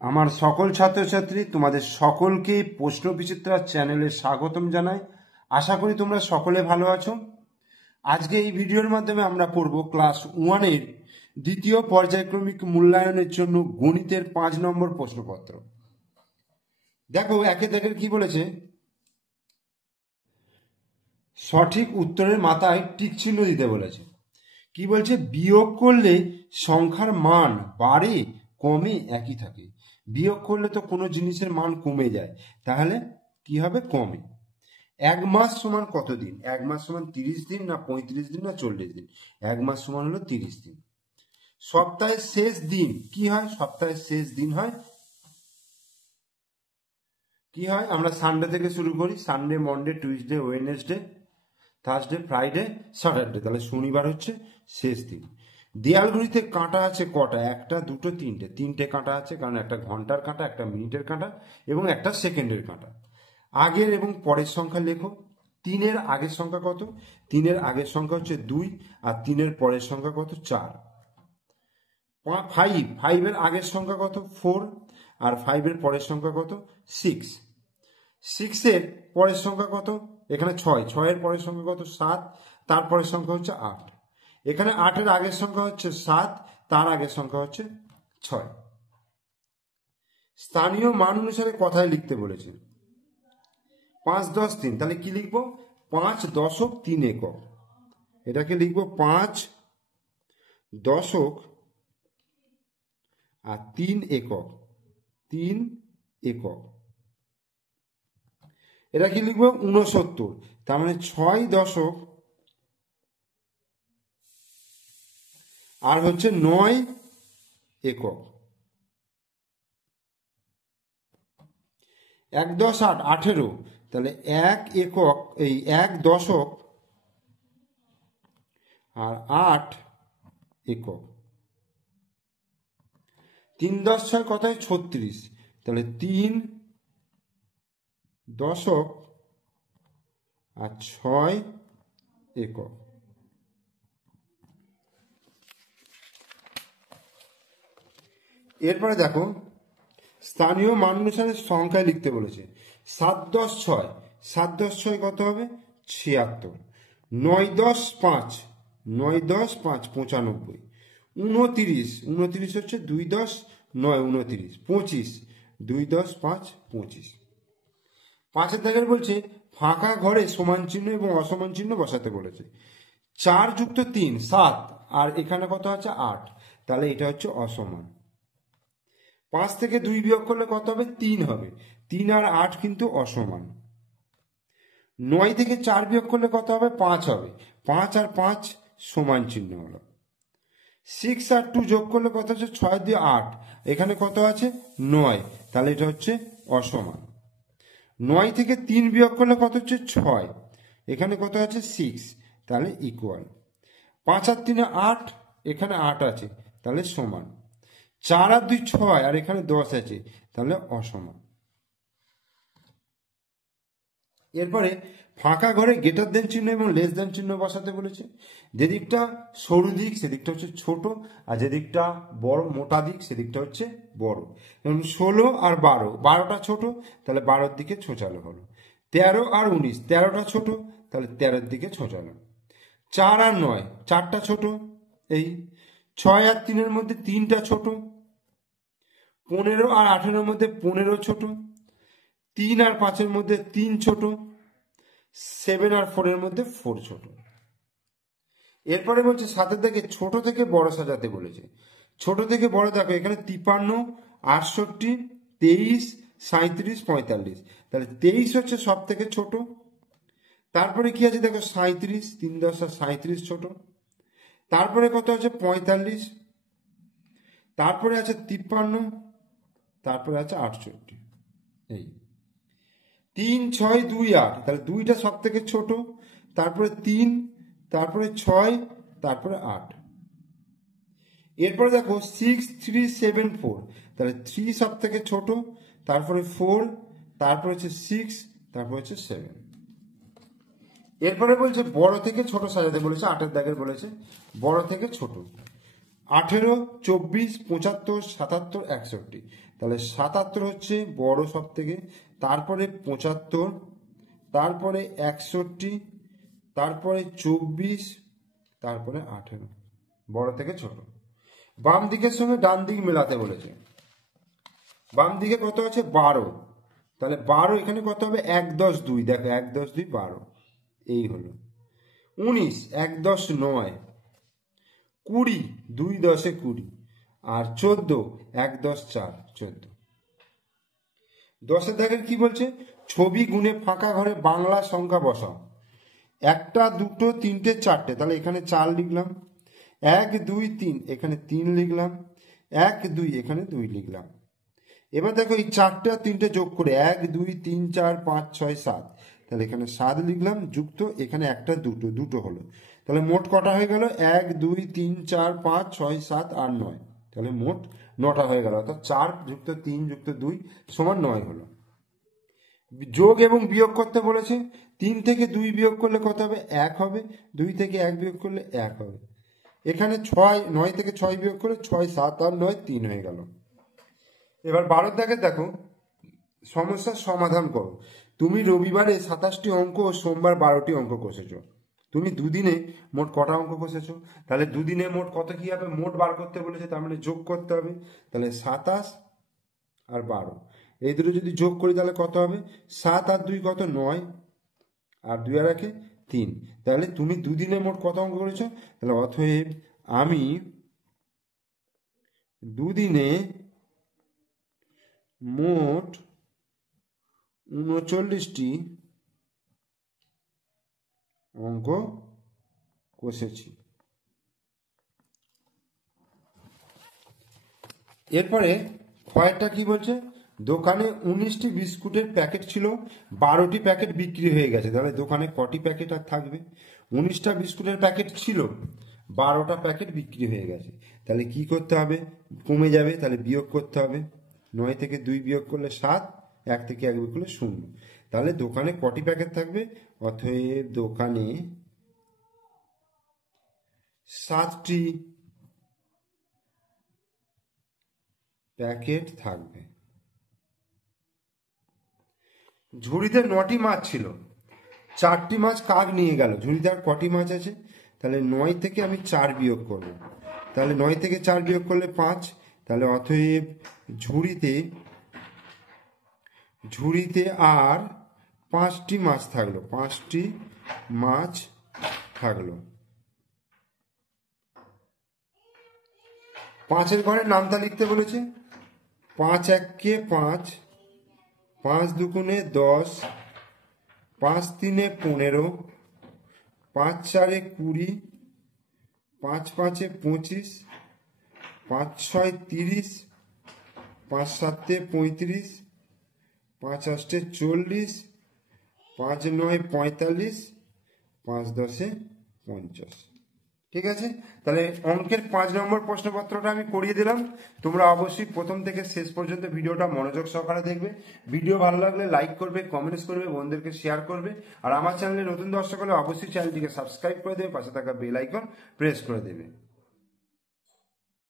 আমার সকল ছাত্রছাত্রী তোমাদের সকলকে প্রশ্নবিচিত্রা চ্যানেলে স্বাগতম জানাই। আশা করি তোমরা সকলে ভালো আছো। আজকে এই ভিডিওর মাধ্যমে আমরা পড়ব ক্লাস 1-এর দ্বিতীয় পর্যায়ক্রমিক মূল্যায়নের জন্য গণিতের 5 নম্বর প্রশ্নপত্র। দেখো একে দেখে কি বলেছে, সঠিক উত্তরের মাথায় টিক চিহ্ন দিতে বলেছে। কি বলছে, বিয়োগ করলে সংখ্যার মান বাড়ে কমে একই থাকে। বিয়োগ করলে তো কোনো জিনিসের মান কমে যায়, তাহলে কি হবে, কমে। এক মাস সমান কত দিন? এক মাস সমান 30 দিন না 35 দিন না 40 দিন? এক মাস সমান হলো 30 দিন। সপ্তাহের শেষ দিন কি হয়? সপ্তাহের শেষ দিন হয় কি হয়, আমরা সানডে থেকে শুরু করি। Sunday, Monday, Tuesday, Wednesday, Thursday, Friday, Saturday, তাহলে শনিবার হচ্ছে শেষ দিন। দেয়াল ঘড়িতে কাঁটা আছে কটা? একটা, দুটো, তিনটে কাঁটা আছে, কারণ একটা ঘন্টার কাঁটা, একটা মিনিটের কাঁটা এবং একটা সেকেন্ডের কাঁটা। আগের এবং পরের সংখ্যা লেখো। 3-এর আগের সংখ্যা কত? 3-এর আগের সংখ্যা হচ্ছে 2, আর 3-এর পরের সংখ্যা কত? 4। 5-এর আগের সংখ্যা কত? 4, আর 5-এর পরের সংখ্যা কত? 6। 6-এর পরের সংখ্যা কত? এখানে 6, 6-এর পরের সংখ্যা কত? 7, তার পরের সংখ্যা হচ্ছে 8। এখানে 8-এর আগের সংখ্যা হচ্ছে 7, তার আগের সংখ্যা হচ্ছে 6। স্থানীয় মান অনুসারে কথায় লিখতে বলেছে। 5, 10, 3, তাহলে কি লিখবো? 5 দশক 3 একক। এটাকে লিখবো 5 দশক আর 3 একক। 3 একক। এটা কি লিখবো? 69, তার মানে 6 দশক আর হচ্ছে 9 একক। 1 10 8, 18, তাহলে 1 একক, এই 1 দশক আর 8 একক। 3 10 6 কত হয়? 36, তাহলে 3 দশক আর 6 একক। এরপরে দেখো, স্থানীয় মান অনুসারে সংখ্যায় লিখতে বলেছে। 7 10 6, 7 10 6 কত হবে? 76। 9 10 5, 9 10 5 95। 29, 29 হচ্ছে 2 10 9 29। 25, 2 10 5 25। 5-এর দাগের বলছে ফাঁকা ঘরে সমান চিহ্ন এবং অসমান চিহ্ন বসাতে বলেছে। 4 যুক্ত 3 7, আর এখানে কত আছে? 8, তাহলে এটা হচ্ছে অসমান। 5 থেকে 2 বিয়োগ করলে কত হবে? 3 হবে। 3 আর 8 কিন্তু অসমান। 9 থেকে 4 বিয়োগ করলে কত হবে? 5 হবে। 5 আর 5 সমান চিহ্ন হলো। 6 আর 2 যোগ করলে কত হচ্ছে? 6 দিয়ে 8, এখানে কত আছে? 9, তাহলে এটা হচ্ছে অসমান। 9 থেকে 3 বিয়োগ করলে কত হচ্ছে? 6, এখানে কত আছে? 6, তাহলে ইকুয়াল। 5 আর 3 8, এখানে 8 আছে, তাহলে সমান। 4 আর 2 6, আর এখানে 10 আছে, তাহলে অসমান। এরপরে ফাঁকা ঘরে গ্রেটার দেন চিহ্ন এবং লেস দেন চিহ্ন বসাতে বলেছে। যেদিকটা সরু দিক সেদিকটা হচ্ছে ছোট, আর যেদিকটা বড় মোটা দিক সেদিকটা হচ্ছে বড়। যেমন 16 আর 12, 12টা ছোট, তাহলে 12-র দিকে ছোঁচালো হলো। 13 আর 19, 13টা ছোট, তাহলে 13-র দিকে ছোঁচালো। 4 আর 9, 4টা ছোট, এই 6 আর 3-এর মধ্যে 3টা ছোট। 15 আর 18-এর মধ্যে 15 ছোট। 3 আর 5-এর মধ্যে 3 ছোট। 7 আর 4-এর মধ্যে 4 ছোট। এরপরে বলছে 7-এর থেকে ছোট থেকে বড় সাজাতে বলেছে। ছোট থেকে বড় দেখো, এখানে 53 68 23 37 45, তাহলে 23 হচ্ছে সব থেকে ছোট। তারপরে কি আছে দেখো, 37, 3 10 আর 37 ছোট। তারপরে কত আছে? 45, তারপরে আছে 53, তারপরে আছে 68। এই 3 6 2 8, তাহলে 2টা সব থেকে ছোট, তারপরে 3, তারপরে 6, তারপরে 8। এরপরে দেখো 6 3 7 4, তাহলে 3 সব থেকে ছোট, তারপরে 4, তারপরে হচ্ছে 6, তারপরে হচ্ছে 7। এরপরে বলছে বড় থেকে ছোট সাজাতে বলেছে। 8-এর দাগের বলেছে বড় থেকে ছোট। 18, 24, 75, 77, 61। তাহলে 77 হচ্ছে বড় সব থেকে, তারপরে 75, তারপরে 61, তারপরে 24, তারপরে 18, বড় থেকে ছোট। বাম দিকের সঙ্গে ডান দিক মেলাতে বলেছে। বাম দিকে কত আছে 12, তাহলে 12 এখানে কত হবে 1, 10, 2, দেখো 1, 10, 2, 12, এই হলো। 19, 1, 10, 9, 20, 2, 10, 20, আর 14, 1, 10, 4, 14। 10 দাগের কি বলছে, ছবি গুণে ফাঁকা ঘরে বাংলা সংখ্যা বসাও। 1, 2, 3, 4, তাহলে এখানে 4 লিখলাম, 1, 2, 3, এখানে 3 লিখলাম, 1, 2, এখানে 2 লিখলাম। এবার দেখো এই 4টে আর 3টে যোগ করে 1, 2, 3, 4, 5, 6, 7, তাহলে এখানে 7 লিখলাম, যুক্ত এখানে একটা দুটো হলো। তাহলে মোট কটা হয়ে গেল, 1, 2, 3, 4, 5, 6, 7, 8, 9, তাহলে মোট 9টা হয়ে গেল। অর্থাৎ 4 যুক্ত 3 যুক্ত 2 সমান 9 হলো। যোগ এবং বিয়োগ করতে বলেছে, 3 থেকে 2 বিয়োগ করলে কত হবে, 1 হবে। 2 থেকে 1 বিয়োগ করলে 1 হবে। এখানে 9 থেকে 6 বিয়োগ করলে 6, 7, 8, 9, 3 হয়ে গেল। এবার 12 দাগে দেখো, সমস্যার সমাধান করো। তুমি রবিবারে 27টি অঙ্ক ও সোমবার 12টি অঙ্ক কষেছো। তুমি দুদিনে মোট কটা অঙ্ক কষেছো? তাহলে দুদিনে মোট কত কি হবে, মোট বার করতে বলেছে, তার মানে যোগ করতে হবে। তাহলে 27 আর 12, এই দুটো যদি যোগ করি তাহলে কত হবে, 7 আর 2 কত, 9, আর 2 আর 1 3। তাহলে তুমি দুদিনে মোট কত অঙ্ক করেছো? তাহলে অতএব আমি দুদিনে মোট 39টি অঙ্ক কষেছি। এরপরে খয়েরটা কি বলছে, দোকানে 19টি বিস্কুটের প্যাকেট ছিল, 12টি প্যাকেট বিক্রি হয়ে গেছে। তাহলে দোকানে কটি প্যাকেট আর থাকবে, 19টা বিস্কুটের প্যাকেট ছিল, 12টা প্যাকেট বিক্রি হয়ে গেছে। তাহলে কি করতে হবে, কমে যাবে, তাহলে বিয়োগ করতে হবে। 9 থেকে 2 বিয়োগ করলে 7, 1 থেকে 1 বিয়োগ করলে 0। তাহলে দোকানে কটি প্যাকেট থাকবে, অতএব দোকানে 7টি প্যাকেট থাকবে। ঝুড়িতে 9টি মাছ ছিল, 4টি মাছ কাক নিয়ে গেল। ঝুড়িতে আর কটি মাছ আছে, তাহলে 9 থেকে আমি 4 বিয়োগ করব। তাহলে 9 থেকে 4 বিয়োগ করলে 5। তাহলে অতএব ঝুড়িতে আর 5টি মাছ থাকলো, 5টি মাছ থাকলো। 5-এর ঘরে নামতা লিখতে বলেছে। 5 1-কে 5, 5 2-গুণে 10, 5 3-এ 15, 5 4-এ 20, 5 5-এ 25, 5 6-এ 30, 5 7-এ 35, 5 8-এ 40, 5 9-এ 45, 5 10-এ 50। ঠিক আছে, তাহলে অঙ্কের 5 নম্বর প্রশ্নপত্রটা আমি করিয়ে দিলাম। তোমরা অবশ্যই প্রথম থেকে শেষ পর্যন্ত ভিডিওটা মনোযোগ সহকারে দেখবে। ভিডিও ভালো লাগলে লাইক করবে, কমেন্টস করবে, বন্ধুদেরকে শেয়ার করবে। আর আমার চ্যানেলে নতুন দর্শক হলে অবশ্যই চ্যানেলটিকে সাবস্ক্রাইব করে দেবে, পাশে থাকা বেল আইকন প্রেস করে দেবে।